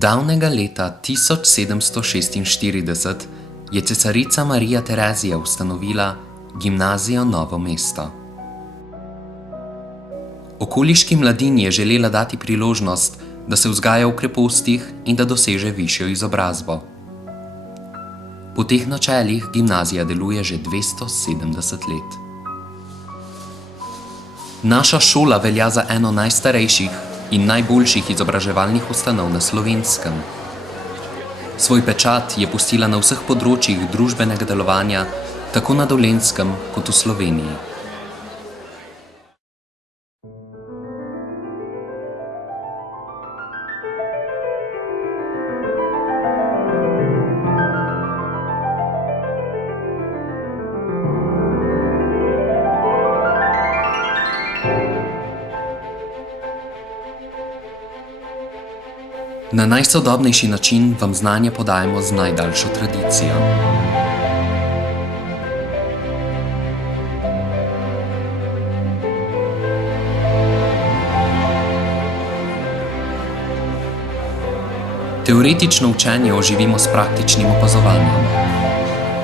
Davnega leta 1746 je cesarica Marija Terezija ustanovila Gimnazijo Novo mesto. Okoliški mladini je želela dati priložnost, da se vzgaja v krepostih in da doseže višjo izobrazbo. Po teh načelih gimnazija deluje že 270 let. Naša šola velja za eno najstarejših in najboljših izobraževalnih ustanov na Slovenskem. Svoj pečat je pustila na vseh področjih družbenega delovanja, tako na Dolenjskem kot v Sloveniji. Na najsodobnejši način vam znanje podajamo z najdaljšo tradicijo. Teoretično učenje oživimo s praktičnim opazovanjem.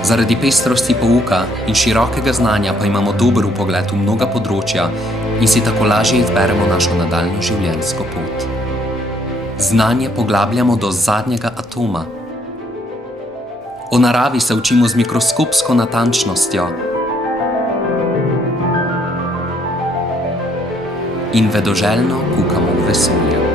Zaradi pestrosti pouka in širokega znanja pa imamo dober vpogled v mnoga področja in si tako lažje izberemo našo nadaljnjo življenjsko pot. Znanje poglabljamo do zadnjega atoma. O naravi se učimo z mikroskopsko natančnostjo in vedoželjno kukamo v vesolje.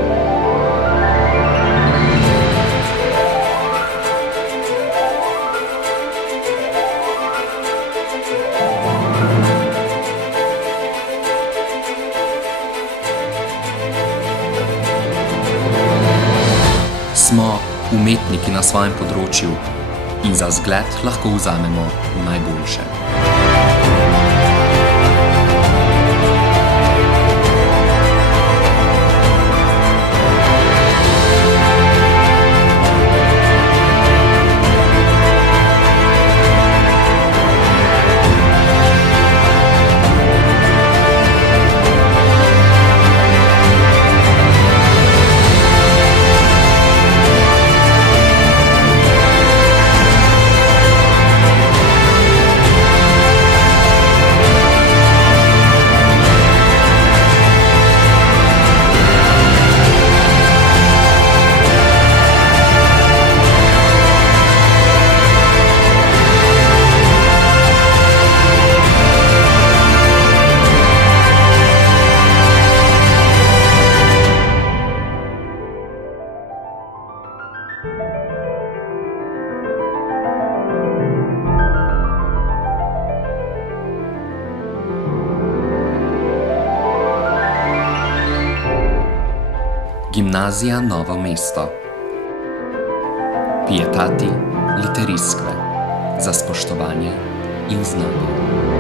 Smo umetniki na svojem področju in za zgled lahko vzamemo najboljše. Gimnazija Novo mesto. Pietati litteriskve, za spoštovanje in znanje.